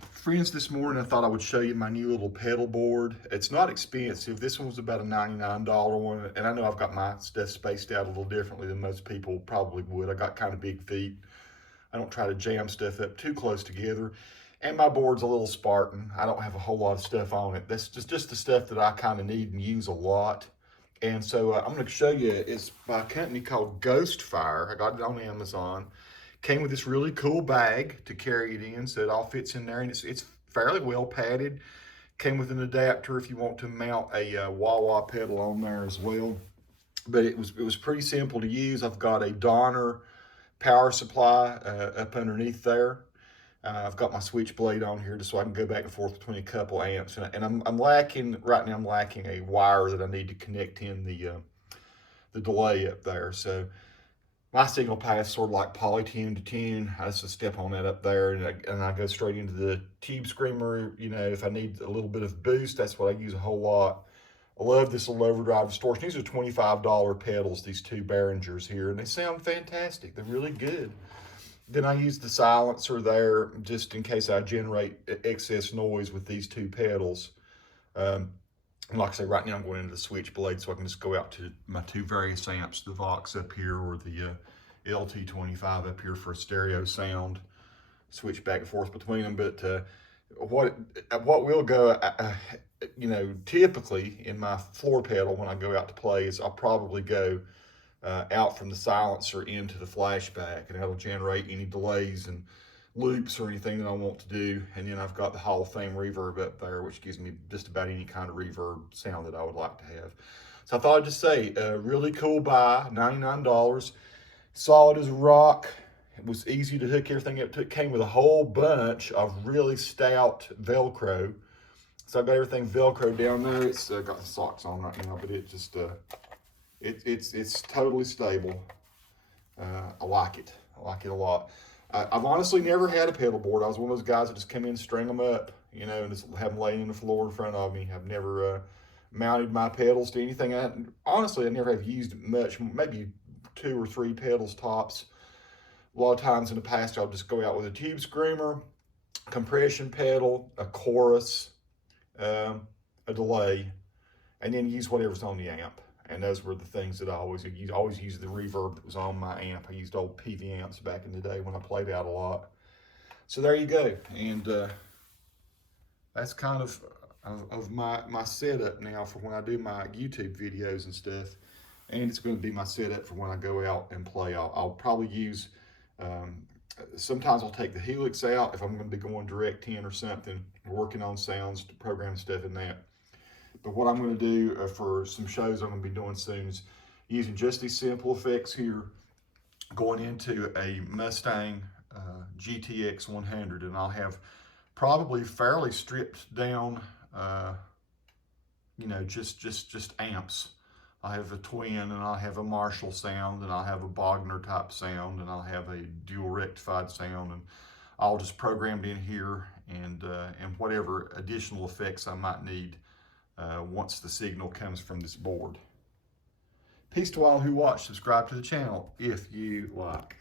Friends, this morning I thought I would show you my new little pedal board. It's not expensive. This one was about a $99 one, and I know I've got my stuff spaced out a little differently than most people probably would. I got kind of big feet. I don't try to jam stuff up too close together. And my board's a little Spartan. I don't have a whole lot of stuff on it. That's just the stuff that I kind of need and use a lot. And so I'm going to show you, it's by a company called Ghost Fire. I got it on Amazon. Came with this really cool bag to carry it in, so it all fits in there, and it's fairly well padded. Came with an adapter if you want to mount a wah-wah pedal on there as well. But it was pretty simple to use. I've got a Donner power supply up underneath there. I've got my switchblade on here just so I can go back and forth between a couple amps, and I'm lacking right now. I'm lacking a wire that I need to connect in the delay up there. So my signal path sort of like polytune to tune. I just step on that up there, and I go straight into the tube screamer. You know, if I need a little bit of boost, that's what I use a whole lot. I love this little overdrive distortion. These are $25 pedals, these two Behringers here, and they sound fantastic. They're really good. Then I use the silencer there just in case I generate excess noise with these two pedals. And like I say, right now I'm going into the switchblade so I can just go out to my two various amps, the Vox up here or the LT25 up here for stereo sound. Switch back and forth between them. But what will go, you know, typically in my floor pedal when I go out to play is I'll probably go out from the silencer into the flashback, and that'll generate any delays and loops or anything that I want to do. And then I've got the Hall of Fame reverb up there, which gives me just about any kind of reverb sound that I would like to have. So I thought I'd just say, really cool buy, $99, solid as a rock. It was easy to hook everything up to. It came with a whole bunch of really stout velcro. So I've got everything velcro down there. It's got the socks on right now, but it just it's totally stable. I like it. I like it a lot. I've honestly never had a pedal board. I was one of those guys that just come in and string them up, you know, and just have them laying on the floor in front of me. I've never mounted my pedals to anything. Honestly, I never have used much, maybe 2 or 3 pedals tops. A lot of times in the past, I'll just go out with a tube screamer, compression pedal, a chorus, a delay, and then use whatever's on the amp. And those were the things that I always used the reverb that was on my amp. I used old PV amps back in the day when I played out a lot. So there you go. And that's kind of my setup now for when I do my YouTube videos and stuff. And it's going to be my setup for when I go out and play. I'll probably use, sometimes I'll take the Helix out if I'm going to be going direct in or something, working on sounds, programming stuff in that. But what I'm going to do for some shows I'm going to be doing soon is using just these simple effects here, going into a Mustang GTX 100, and I'll have probably fairly stripped down, you know, just amps. I have a twin, and I'll have a Marshall sound, and I'll have a Bogner type sound, and I'll have a dual rectified sound, and I'll just program it in here, and whatever additional effects I might need once the signal comes from this board. Peace to all who watch. Subscribe to the channel if you like.